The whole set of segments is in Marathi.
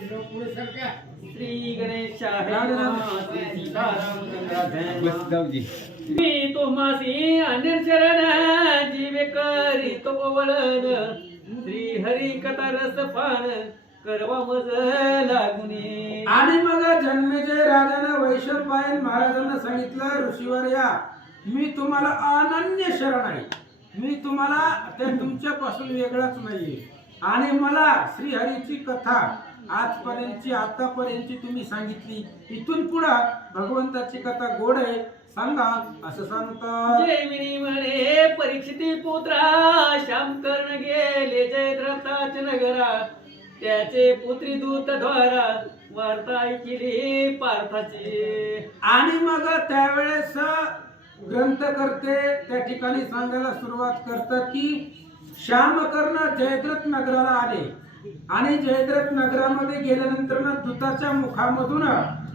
श्री गणेशाय मी शरण जीवे करी तो वळण श्री हरी कथा रस पान करवा मज लागुने आणि मग जन्मेजय राजानं वैशंपायन महाराजांना सांगितलं ऋषीवर या. मी तुम्हाला अनन्य शरण आहे. मी तुम्हाला ते तुमच्यापासून वेगळाच नाही आणि मला श्रीहरीची कथा आजपर्यंतची आतापर्यंतची तुम्ही सांगितली. इथून पुढं भगवंताची कथा गोड आहे. सांगा असं जयमिनी म्हणे परीक्षिती पुत्रा श्याम कर्ण गेले जयद्रथाच नगरा त्याचे पुत्री दूत द्वारा वार्ता ऐकली पार्थाची. आणि मग त्यावेळेस ग्रंथकर्ते त्या ठिकाणी सांगायला सुरुवात करतात की श्यामकर्ण जयद्रथ नगराला आले. आणि जयद्रथ नगरामध्ये गेल्यानंतर ना दूताच्या मुखामधून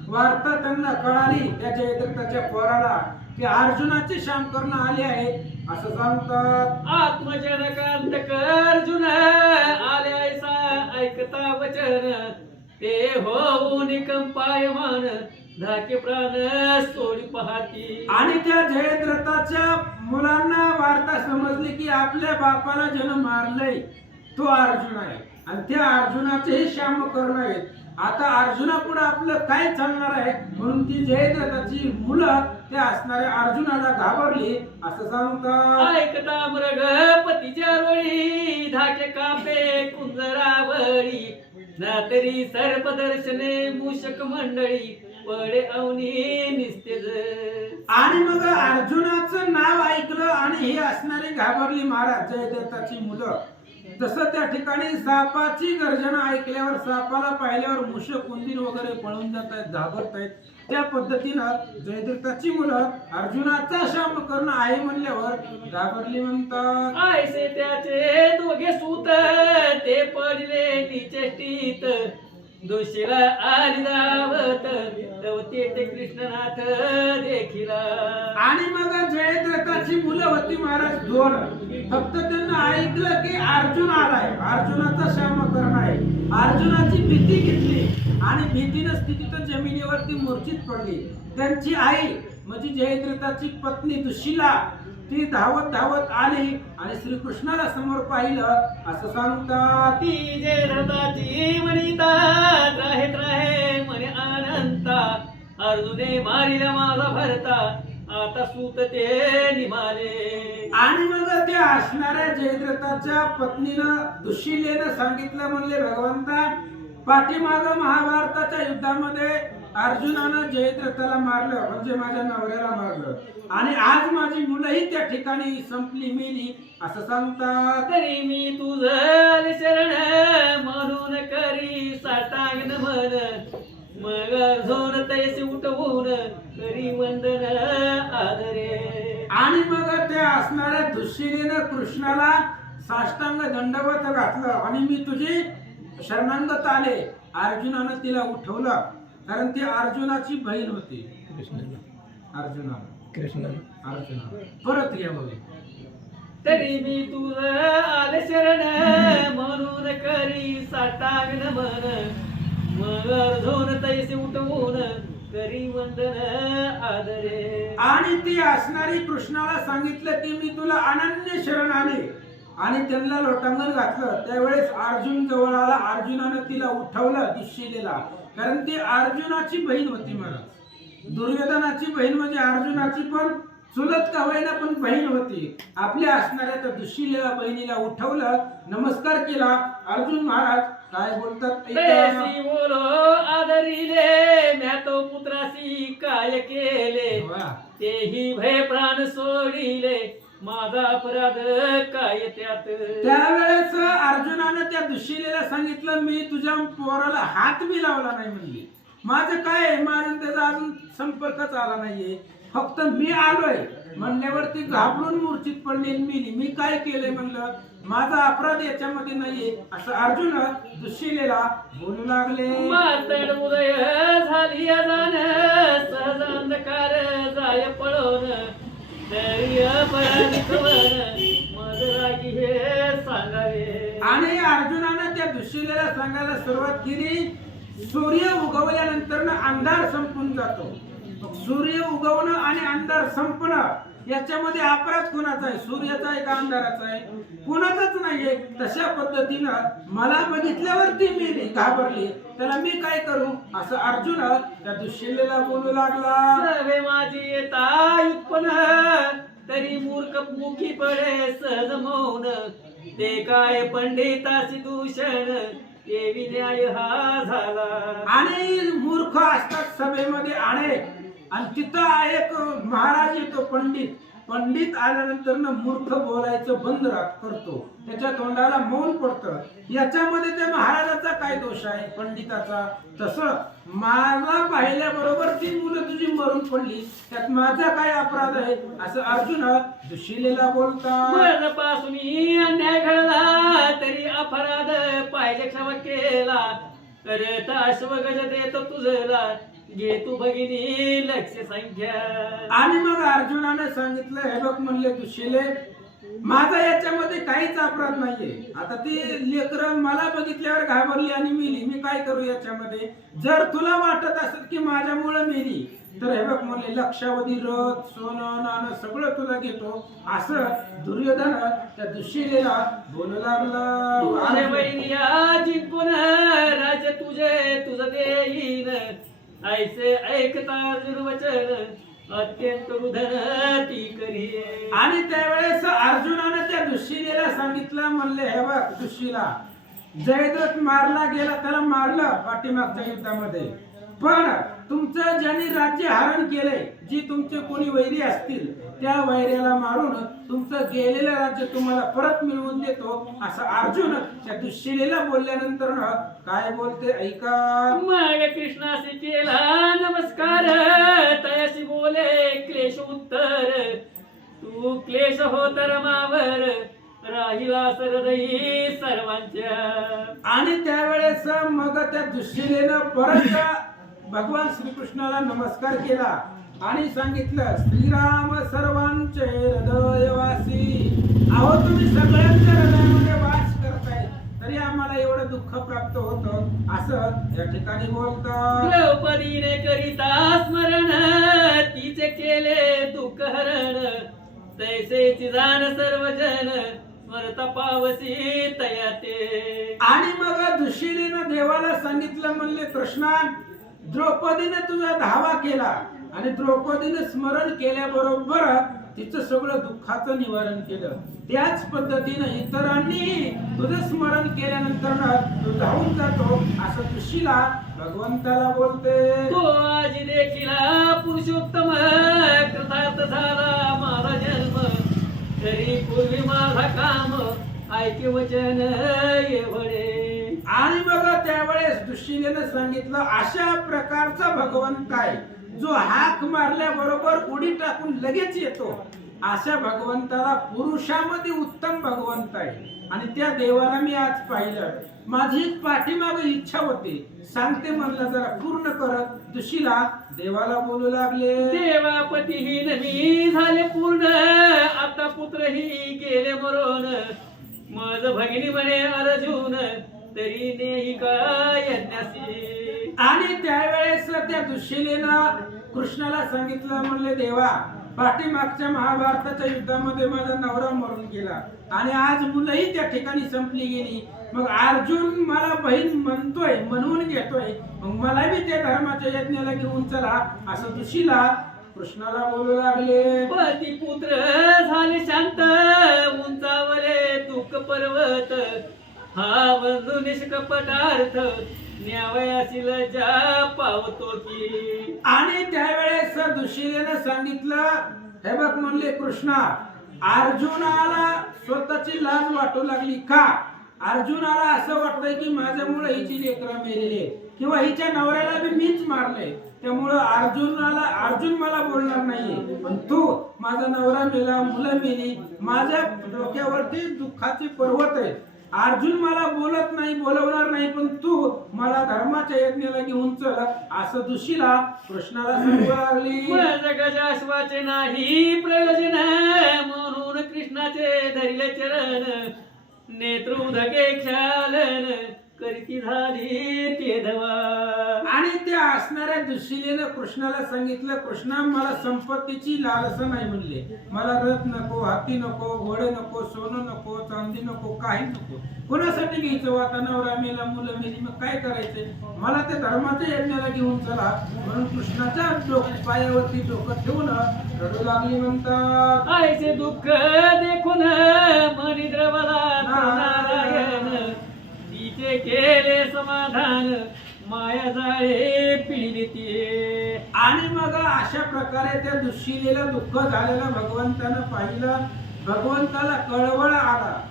वार्ता त्यांना कळाली त्या जयद्रथाच्या पोराला की अर्जुनाचे श्यामकर्ण आले आहेत असं सांगतात. आत्मजनकांतक अर्जुन आले ऐसा ऐकता वचन. ते होऊन धाके प्राण सोडी पाहती. आणि त्या जयद्रथाच्या मुलांना वार्ता समजली की आपल्या बापाला जन्म मारलंय. तो अर्जुन आहे. आणि त्या अर्जुनाचेही श्याम कर्ण आहेत. आता अर्जुना पुढे आपलं काय चालणार आहे? म्हणून ती जयद्रथाची मुलं त्या असणाऱ्या अर्जुनाला घाबरली. असं सांगतात. ऐकता मृग पतीच्या रोळी धाके कापे कुंजरावळी. नातरी सर्पदर्शने मूषक मंडळी पडे अवनी निस्तेज. आणि मग अर्जुनाचं नाव ऐकलं आणि हे असणारी घाबरली महाराज जयदत्ताची मुलं. जसं त्या ठिकाणी सापाची गर्जना ऐकल्यावर सापाला पाहिल्यावर मुशक कुंदीर वगैरे पळून जात आहेत घाबरत आहेत. त्या पद्धतीनं जयदत्ताची मुलं अर्जुनाचा शाम करणं आहे म्हणल्यावर घाबरली म्हणतात. आयसे त्याचे दोघे सूत ते पडले निचेष्टीत दोषीला आली दावत ते कृष्णनाथ देखिला. आणि मग जयद्रथाची मुलं होती महाराज दोन. फक्त ऐकलं की अर्जुन आलाय. अर्जुनाचा श्यामकरण आहे. अर्जुनाची भीती घेतली आणि भीतीनं स्थितीत जमिनीवरती मूर्छित पडली. त्यांची आई म्हणजे जयद्रथाची पत्नी दुशिला ती धावत धावत आली आणि श्रीकृष्णाला समोर पाहिलं. असं सांगतात ती जे म्हणिता त्राहे त्राहे म्हणे अनंता अर्जुने मारिला माझा भरता. आता सूत ते निमाले आणि मग त्या असणाऱ्या जयद्रथाच्या पत्नीनं दुशिलेनं सांगितलं म्हणले भगवंता पाठीमाग महाभारताच्या युद्धामध्ये अर्जुनानं जयद्रथाला मारलं म्हणजे माझ्या नवऱ्याला मारलं. आणि आज माझी मुलंही त्या ठिकाणी संपली मेली असं सांगतात. तरी मी तुझ शरण म्हणून करी साठांगण म्हण. मग झोन तैसे उठवून करी वंदन आदरे. आणि मग त्या असणाऱ्या दुशिलेनं कृष्णाला साष्टांग दंडवत घातलं. आणि मी तुझी शरणांगत आले. अर्जुनानं तिला उठवलं. कारण ती अर्जुनाची बहीण होती. अर्जुना. कृष्ण अर्जुना. परत या बघ तरी मी तुझ आले शरण. म्हणून करी साठांगण म्हण मग झोन तैसे उठवून करी वंदन आदरे. आणि ती असणारी कृष्णाला सांगितलं की मी तुला अनन्य शरण आले आणि त्यांना लोटांगण घातलं. त्यावेळेस अर्जुन जवळ आला. अर्जुनानं तिला उठवलं दुश्शिलेला कारण ती अर्जुनाची बहीण होती महाराज. दुर्योधनाची बहीण म्हणजे अर्जुनाची पण चुलत का होईना पण बहीण होती. आपल्या असणाऱ्या त्या दुश्शिलेला बहिणीला उठवलं नमस्कार केला. अर्जुन महाराज काय बोलतात ऐका. बोलो आदरिले म्या तो पुत्रासी काय केले वा. तेही भय प्राण सोडिले माझा अपराध काय त्यात त्यावेळेस अर्जुनानं त्या दुशिलेला सांगितलं मी तुझ्या पोराला हात बी लावला नाही म्हणली माझं काय आहे? माझा त्याचा अजून संपर्कच आला नाहीये फक्त मी आलोय. म्हणल्यावरती घाबरून मूर्छित पडली मेली मी काय केलंय म्हणलं माझा अपराध याच्यामध्ये नाहीये. असं अर्जुन दुशिलेला बोलू लागले. मातड उदय झाली अजान सहज अंधकार जाय तरी हे सांगावे. आणि अर्जुनानं त्या दुशिलेला सांगायला सुरुवात केली. सूर्य उगवल्यानंतर अंधार संपून जातो. सूर्य उगवणं आणि अंधार संपणं याच्यामध्ये अपराध कोणाचा आहे? सूर्याचा आहे का अंधाराचा आहे? कोणाचाच नाहीये. तशा पद्धतीनं मला बघितल्यावरती मी घाबरली. त्याला मी काय करू? असं अर्जुन त्या दुश्शिलेला बोलू लागला. सर्वे माझी येता उत्पन्न तरी मूर्ख मुखी पडे सहज मौन. ते काय पंडिताशी दूषण? न्याय हा झाला. आणि मूर्ख असतात सभेमध्ये अनेक आणि तिथं एक महाराज येतो पंडित. पंडित आल्यानंतर ना मूर्ख बोलायचं बंद राख- करतो. त्याच्या तोंडाला मौन पडतं. याच्यामध्ये त्या महाराजाचा काय दोष आहे? पंडिताचा? तसं मला पाहिल्याबरोबर ती मुलं तुझी मरून पडली. त्यात माझा काय अपराध आहे? असं अर्जुन दुशिलेला बोलता. पासून अन्याय घडला तरी अपराध पाहिजे क्षमा केला. तर अश्वगज देतो तुझला. घे तू भगिनी लक्ष संख्या. आणि मग अर्जुनाने सांगितलं हे बघ म्हणले दुशिले माझा याच्यामध्ये काहीच अपराध नाहीये. आता ती लेकर मला बघितल्यावर घाबरली आणि मेली. मी काय करू याच्यामध्ये? जर तुला वाटत असेल की माझ्यामुळे मेली तर हे बघ म्हणले लक्षावधी रथ सोनं नाणं सगळं तुला घेतो. असं दुर्योधन त्या दुशिलेला बोलू अरे लागला वैरिया जिंकून राज तुझे तुझ देईन. ऐसे ऐकता वचन अत्यंत रुधन ती करी आणि त्यावेळेस अर्जुनाने त्या दुश्शीलेला सांगितलं म्हणले हे बघ दुशीला जयद्रथ मारला गेला त्याला मारलं पाठीमागच्या युद्धामध्ये. पण तुमचं ज्यांनी राज्य हरण केलंय जी तुमचे कोणी वैरी असतील त्या वैर्याला मारून तुमचं गेलेलं राज्य तुम्हाला परत मिळवून देतो असं अर्जुन त्या दुश्शीलेला बोलल्यानंतर काय बोलते? ऐका. मग कृष्णाशी केला नमस्कार तयाशी बोले क्लेश उत्तर. तू क्लेश होत रमावर राहिला सरदई सर्वांच्या. आणि त्यावेळेस मग त्या दुश्शीलेनं परत भगवान श्रीकृष्णाला नमस्कार केला आणि सांगितलं श्रीराम सर्वांचे हृदयवासी अहो तुम्ही सगळ्यांच्या हृदयामध्ये वास करताय तरी आम्हाला एवढं दुःख प्राप्त होतं. असं या ठिकाणी बोलतात. द्रौपदीने करिता स्मरण तिचे केले दुःख हरण. तैसेची जाण सर्वजन स्मरता पावसी तया ते आणि मग दुशिलीनं देवाला सांगितलं म्हणले कृष्णा द्रौपदीने तुझा धावा केला आणि द्रौपदीने स्मरण केल्याबरोबर तिचं सगळं दुःखाचं निवारण केलं. त्याच पद्धतीनं इतरांनी तुझं स्मरण केल्यानंतर तू धावून जातो असं तुशीला भगवंताला बोलते. तो आज देखील पुरुषोत्तम कृतार्थ झाला माझा जन्म. तरी पूर्वी माझा काम ऐके वचन एवढे. आणि मग त्यावेळेस दुशिलेनं सांगितलं अशा प्रकारचा भगवंत आहे जो हाक मारल्याबरोबर उडी टाकून लगेच येतो. अशा भगवंताला पुरुषामध्ये उत्तम भगवंत आहे. आणि त्या देवाला मी आज पाहिलं. माझी पाठीमाग इच्छा होती. सांगते म्हणलं जरा पूर्ण करत. दुशीला देवाला बोलू लागले. देवापतीहीन नवी झाले पूर्ण. आता पुत्रही गेले बरोबर मज भगिनी म्हणे अर्जुन तरी नेही आणि त्यावेळेस त्या दुशिलेनं कृष्णाला सांगितलं म्हणले देवा पाठीमागच्या महाभारताच्या युद्धामध्ये माझा नवरा मरून गेला आणि आज मुलंही त्या ठिकाणी संपली गेली. मग अर्जुन मला बहीण म्हणतोय म्हणून घेतोय. मग मला बी त्या धर्माच्या यज्ञाला घेऊन चला. असं दुशीला कृष्णाला बोलू लागले. पती पुत्र झाले शांत उंचावले दुःख पर्वत हा बंधू निष्कपटार्थ न्यावयासी जा पावतो की. आणि त्यावेळेस दुशिलेनं सांगितलं हे बघ म्हणले कृष्णा अर्जुनाला स्वतःची लाज वाटू लागली का? अर्जुनाला असं वाटतंय की माझ्यामुळे हिची लेकरं मेलेली किंवा हिच्या नवऱ्याला बी मीच मारले त्यामुळं अर्जुनाला अर्जुन मला बोलणार नाहीये. पण तू माझा नवरा मेला मुलं मेली माझ्या डोक्यावरती दुःखाचे पर्वत आहे. अर्जुन मला बोलत नाही बोलवणार नाही पण तू मला धर्माच्या यज्ञाला घेऊन चल असं दुशीला कृष्णाला सांगू लागली. जगाच्या अश्वाचे नाही प्रयोजन म्हणून कृष्णाचे धरिले चरण नेत्र उदके ख्यालन. करती झाली ते धवा. आणि त्या असणाऱ्या दुश्शिलेनं कृष्णाला सांगितलं कृष्णा मला संपत्तीची लालसा नाही म्हणले. मला रथ नको हाती नको घोडे नको सोनं नको चांदी नको काही नको. कोणासाठी घ्यायचं? आता नवरा मेला मुलं मेली मग काय करायचंय मला त्या धर्माच्या यज्ञाला घेऊन चला. म्हणून कृष्णाच्या डोक- पायावरती डोकं ठेवून रडू लागली म्हणतात. आईचे दुःख देखून मनी द्रवला नारायण केले समाधान. माया जाळे पिढी ती. आणि मग अशा प्रकारे त्या दुश्शिलेला दुःख झालेलं भगवंतानं पाहिलं. भगवंताला कळवळ आला.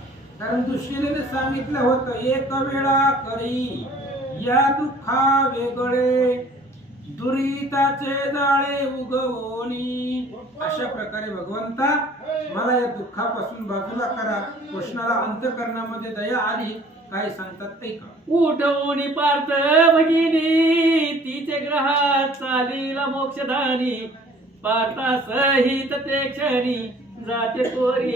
कारण दुश्शिलेने सांगितलं होतं एक वेळा करी या दुःखा वेगळे दुरिताचे जाळे उगवणी अशा प्रकारे भगवंता मला या दुःखापासून बाजूला करा. कृष्णाला अंतकरणामध्ये दया आली. काय सांगतात ते का? उठवणी पार्थ भगिनी तिचे ग्रहात चालीला मोक्षधानी पार्था सहित ते क्षणी जाते पोरी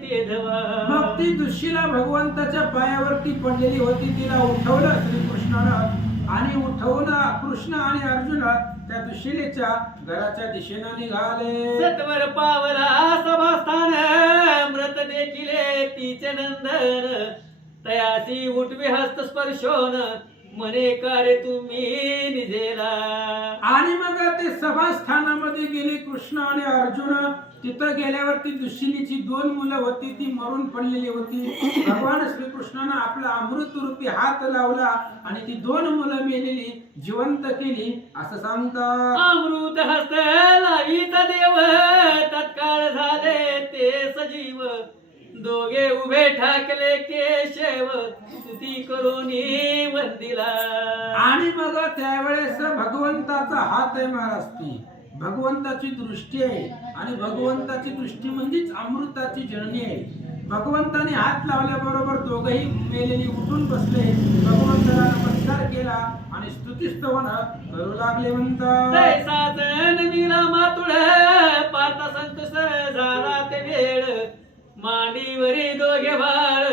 ते धवा मग ती दुशीला भगवंताच्या पायावरती पडलेली होती तिला उठवलं श्रीकृष्णानं आणि उठवून कृष्ण आणि अर्जुन त्या दुशिलेच्या घराच्या दिशेनं निघाले. सत्वर पावला सभास्थान मृत देखिले तिचे नंदन तयासी उठवी हस्त स्पर्शोन मने कार्य तुम्ही निजेला? आणि मग ते सभास्थानामध्ये गेले कृष्ण आणि अर्जुन. तिथं गेल्यावरती दुशिलीची दोन मुलं होती ती मरून पडलेली होती. भगवान श्रीकृष्णानं आपला अमृत रूपी हात लावला आणि ती दोन मुलं मेलेली जिवंत केली. असं सांगतात. अमृत हस्त लावित देव. तत्काळ झाले ते सजीव. दोघे उभे ठाकले केशव स्तुती करून वंदिला आणि मग त्यावेळेस भगवंताचा हात आहे महाराज ती. भगवंताची दृष्टी आहे. आणि भगवंताची दृष्टी म्हणजेच अमृताची जननी आहे. भगवंताने हात लावल्याबरोबर दोघही मेलेली उठून बसले. भगवंताला नमस्कार केला आणि स्तुतीस्तवन करू लागले म्हणतात. मातुळ पार्था संतोष झाला ते वेळ. मांडीवरी दोघे बाळ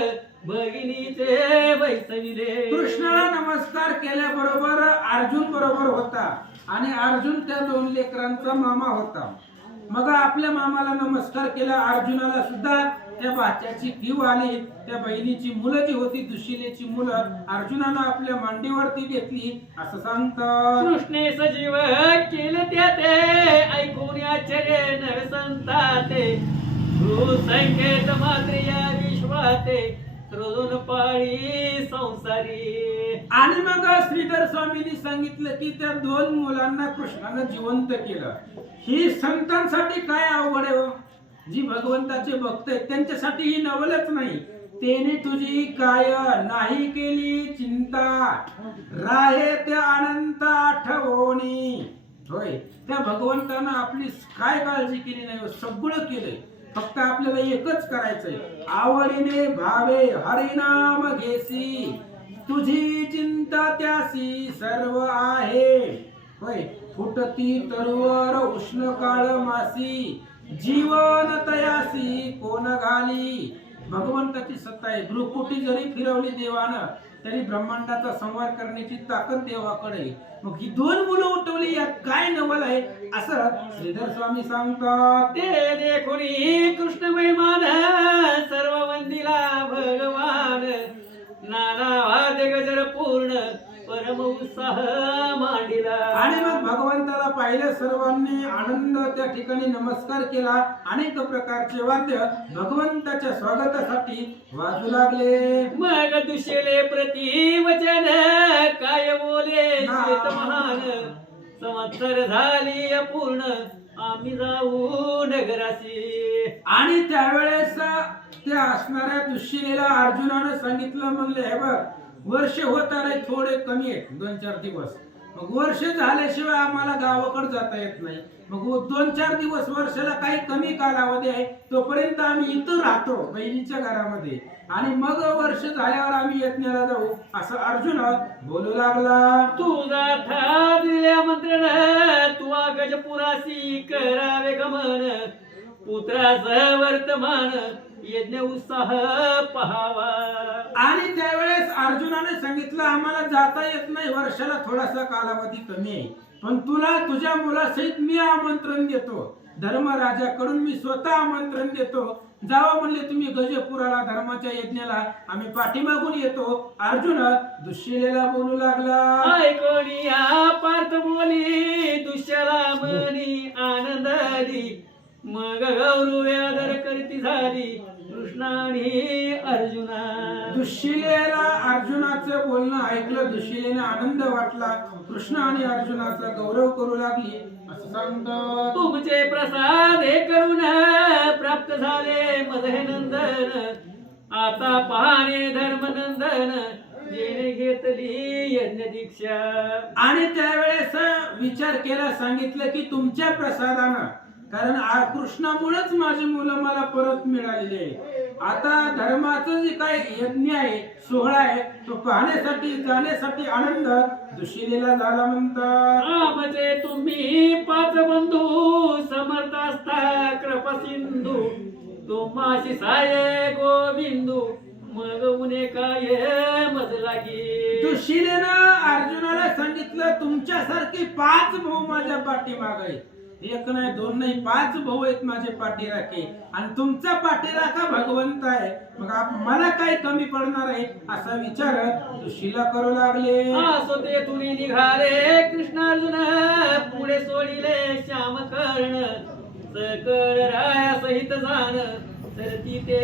भगिनीचे वैसविले. कृष्णाला नमस्कार केल्याबरोबर अर्जुन बरोबर होता आणि अर्जुन त्या दोन लेकरांचा मामा होता. मग आपल्या मामाला नमस्कार केला अर्जुनाला सुद्धा त्या बाच्याची कीव आली. त्या बहिणीची मुलं जी होती दुशिलेची मुलं अर्जुनानं आपल्या मांडीवरती घेतली असं सांगतात. कृष्णे सजीव केले त्या ते ऐकून आश्चर्य नव संताते संकेत मात्रिया विश्वाते सृजून पाळी संसारी. आणि मग श्रीधर स्वामींनी सांगितलं की त्या दोन मुलांना कृष्णानं जिवंत केलं. ही संतांसाठी काय अवघड आहे हो? जी भगवंताचे भक्त आहेत त्यांच्यासाठी ही नवलच नाही. तेने तुझी काय नाही केली चिंता. राहे त्या अनंत आठवणी होय त्या भगवंतानं आपली काय काळजी केली नाही हो? सगळं केलंय. फक्त आपल्याला एकच करायचंय. आवडीने भावे हरिनाम घेसी. तुझी चिंता त्यासी सर्व आहे. होय फुटती तरुवर उष्ण काळ मासी. जीवन तयासी कोण घाली? भगवंताची सत्ता आहे. भ्रुकुटी जरी फिरवली देवानं तरी ब्रह्मांडाचा संवार करण्याची ताकद देवाकडे मग ही दोन मुलं उठवली यात काय नवल आहे? असं श्रीधर स्वामी सांगतात ते देखुनी कृष्ण वैमान सर्व वंदिला भगवान. नाना वाद्य गजर पूर्ण परम उत्साह मांडिला. आणि मग भगवंताला पाहिलं सर्वांनी आनंद त्या ठिकाणी नमस्कार केला. अनेक प्रकारचे वाद्य भगवंताच्या स्वागतासाठी वाजू लागले. मग दुशेले प्रति वचन काय बोले? महान संवत्सर झाली अपूर्ण. आम्ही जाऊ नगराशी. आणि त्यावेळेस त्या असणाऱ्या दुश्शिलेला अर्जुनानं सांगितलं म्हणले हे बघ वर्ष होत थोडे कमी आहेत दोन चार दिवस. मग वर्ष झाल्याशिवाय आम्हाला गावाकडे जाता येत नाही. मग दोन चार दिवस वर्षाला काही कमी कालावधी आहे तोपर्यंत आम्ही इथं राहतो बहिणीच्या घरामध्ये. आणि मग वर्ष झाल्यावर आम्ही यज्ञाला जाऊ असं अर्जुन बोलू लागला. तुझा ठा दिल्या मंत्रण तू गजपुरासी करावे गमन. पुत्राच वर्तमान यज्ञ उत्साह पहावा. आणि त्यावेळेस अर्जुनाने सांगितलं आम्हाला जाता येत नाही वर्षाला थोडासा कालावधी कमी आहे. पण तुला तुझ्या मुलासहित मी आमंत्रण देतो. धर्मराजाकडून मी स्वतः आमंत्रण देतो. जावा म्हणले तुम्ही गजपुराला धर्माच्या यज्ञाला आम्ही पाठीमागून येतो. अर्जुन दुश्शिलेला बोलू लागला. ऐकोनिया पार्थ बोली दुष्यला मनी आनंदाली मग गौरव व्यादर करती झाली. कृष्णाने अर्जुना. दुश्शिलेला अर्जुनाचं बोलणं ऐकलं दुश्शिलेने आनंद वाटला. कृष्ण आणि अर्जुनाचा गौरव करू लागली. असं सांगतो तुमचे प्रसाद हे करून प्राप्त झाले मधे नंदन. आता पाहणे धर्मनंदन जेणे घेतली यज्ञ दीक्षा आणि त्यावेळेस विचार केला सांगितलं की तुमच्या प्रसादानं कारण कृष्णामुळेच माझी मुलं मला परत मिळालेली आहे आता धर्माचं जे काय यज्ञ आहे सोहळा आहे तो पाहण्यासाठी जाण्यासाठी आनंद दुशिलेला झाला म्हणतात. रामचे तुम्ही पाच बंधू समर्थ असता कृप सिंधू तुम्हाशी साय गोविंदू मग उने काय मज लागी दुशिलेनं अर्जुनाला सांगितलं तुमच्यासारखे पाच भाऊ माझ्या पाठीमाग आहेत. एक नाही दोन नाही पाच भाऊ आहेत माझे पाठीराखे आणि तुमचा पाठीराखा भगवंत आहे. मग मला काय कमी पडणार आहे? असा विचार तुशीला करू लागले. असो ते तुरी निघाले कृष्ण अर्जुन पुढे सोडिले श्याम कर्ण सकळ राया सहित जाण. सरती ते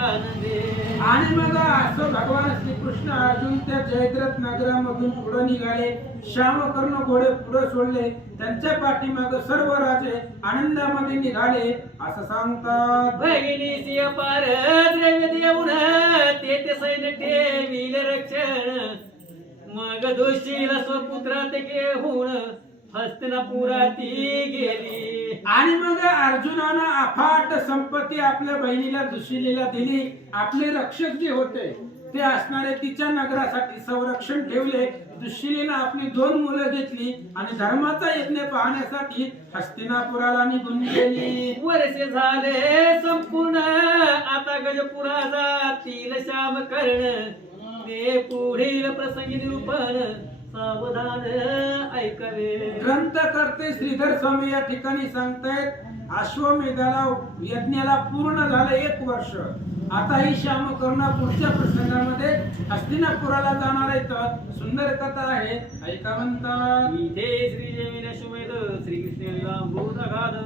आनंदे। आणि मग असं भगवान श्रीकृष्ण अर्जुन त्या जयद्रथ नगरामधून पुढे निघाले. श्यामकर्ण घोडे पुढे सोडले. त्यांच्या पाठीमाग सर्व राजे आनंदामध्ये निघाले. असं सांगतात. भगिनी सिंह पार द्रव्य देऊन ते ते सैन्य ठेवील रक्षण. मग दोषीला स्वपुत्रात घेऊन हस्तिनापुराती गेली. आणि मग अर्जुनानं अफाट संपत्ती आपल्या बहिणीला दुशिलेला दिली. आपले रक्षक जे होते ते असणारे तिच्या नगरासाठी संरक्षण ठेवले. दुशिलेनं आपली दोन मुलं घेतली आणि धर्माचा यज्ञ पाहण्यासाठी हस्तिनापुराला निघून गेली. वर्षे झाले संपूर्ण. आता गजपुरा जातील श्याम कर्ण. ते पुढील प्रसंगी निरूपण. सावधान ऐकावे. ग्रंथ करते श्रीधर स्वामी या ठिकाणी सांगतायत अश्वमेधाला यज्ञाला पूर्ण झालं एक वर्ष. आता ही श्यामकर्ण पुढच्या प्रसंगामध्ये हस्तिनापुराला जाणार आहेत. सुंदर कथा आहे ऐका म्हणतात. इथे श्री जैन सुमेध श्रीकृष्ण भूतघात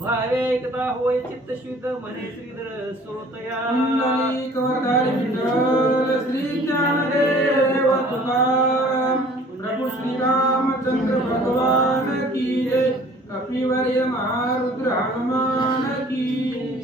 भावे एकता होय चित्त शुद्ध म्हणे श्रीधर सोतया. कुंडलिक वरदारी विठ्ठल श्री ज्ञानदेव तुकाराम. प्रभु श्रीरामचन्द्र भगवान की कपिवर्य महारुद्र हनुमान की